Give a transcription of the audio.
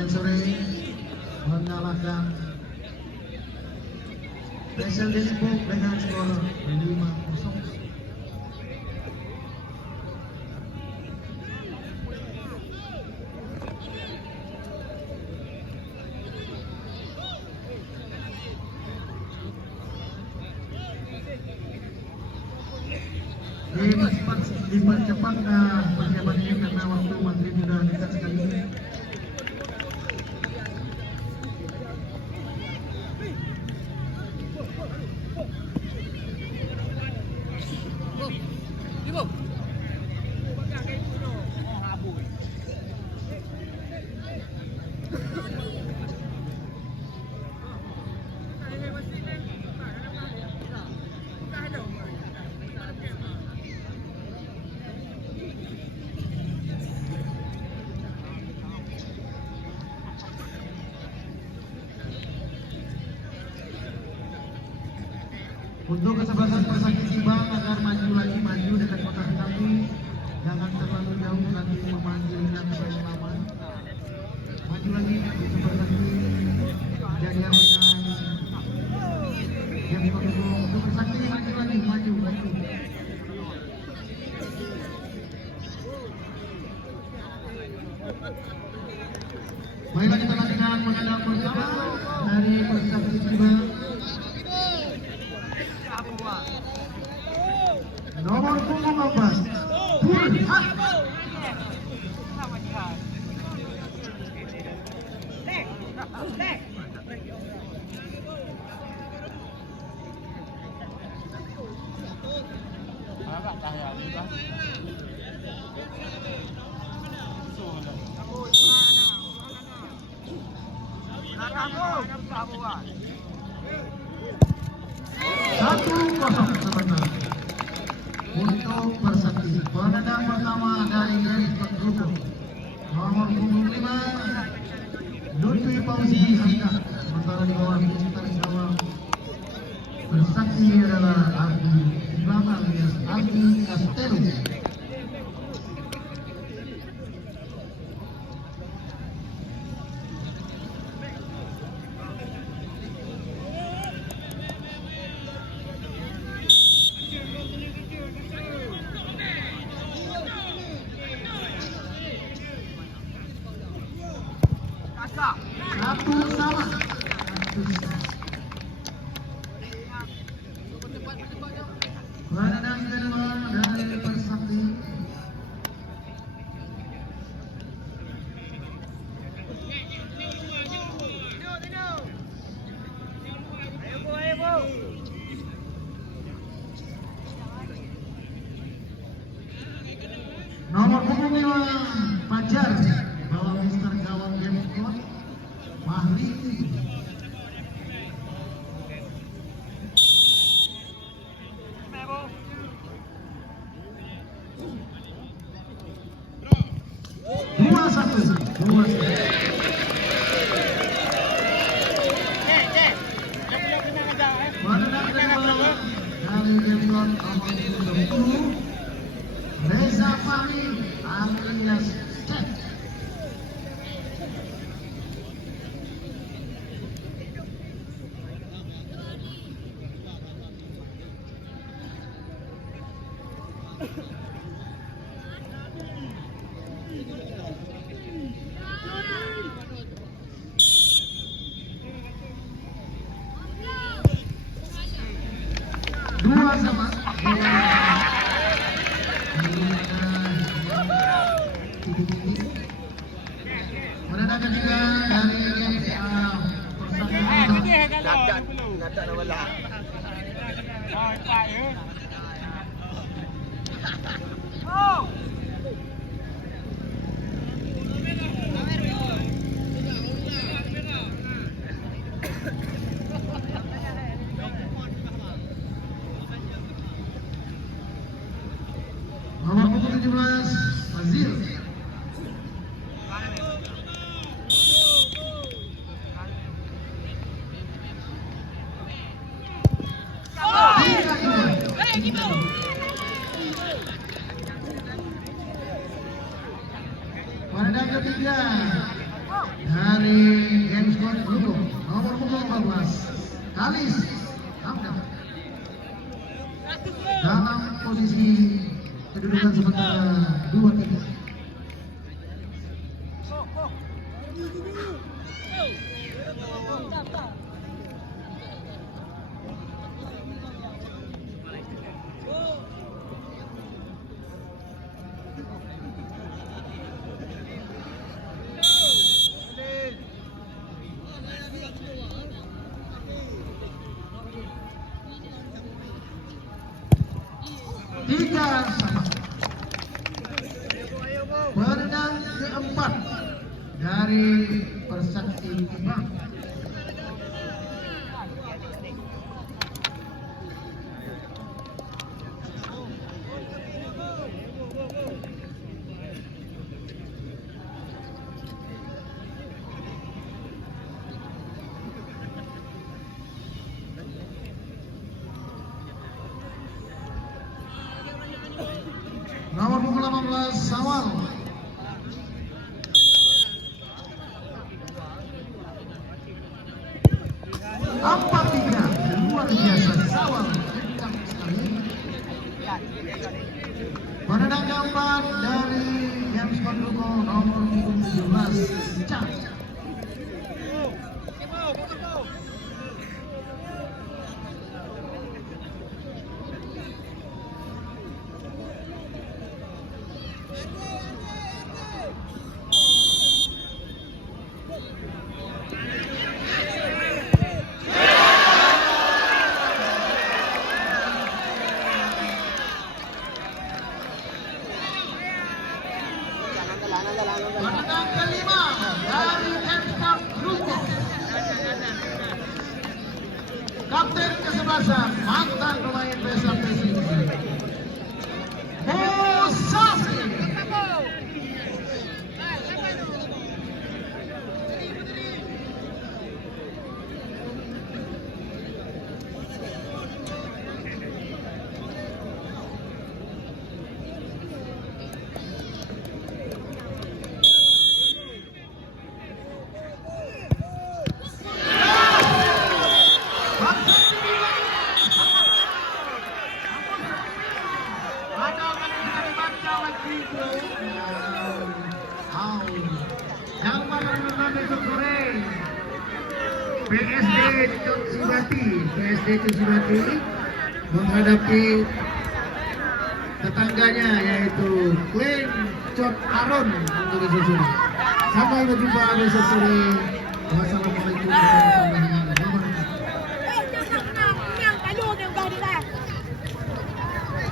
kemarin sore mengalahkan PSL Depok dengan skor 5-0. Dipercepat persiapannya karena waktu maghrib sudah dekat sekali. Untuk kesebelasan Persakit Subang agar maju lagi, maju dekat kotak kami, jangan terlalu jauh nanti memanggilnya supaya lama. Maju lagi untuk Persakit jadi yang menang. Yang kedua untuk Persakit maju lagi, maju. Baiklah kita lanjutkan penandaan bersama dari Persakit Subang. Nomor 14 Burhan. Satu kosong sebenarnya untuk Persakit. Penendang pertama dari garis pendukung nomor 25 Lutfi Fauzi Hamka. Sementara di bawah sekitar gawang Persakit adalah Ardi Ibama alias Ardi Castelo. Satu sama. Penendang kedua dari Persakit. Nomor 25 Fajar bahwa Mister Gawang Demkot Mahri. Dua satu. Penendang kedua dari Demkot nomor 20 Reza Fahmi alias Cek. Dua sama. Penendang ketiga dari Persakit. Ngacak na wala. Nomor 17 Fazil. 15 Kalis Hamdan dalam posisi kedudukan sementara 2-3. Tiga sama. Perenang keempat dari Persakti Kembang. Nomor punggung 18 Sawal. Empat tiga, luar biasa Sawal kencang sekali. Perenang keempat dari James Konduko nomor punggung 17 Cak. Pemenang kelima dari Emskap Luko. Kapten kesebelasan mantan pemain PSM Persija Musafri. Jangan lupa menonton besok sore PSD Cungsibati menghadapi tetangganya yaitu Queen Cot Aron untuk besok sore. Sampai berjumpa besok sore.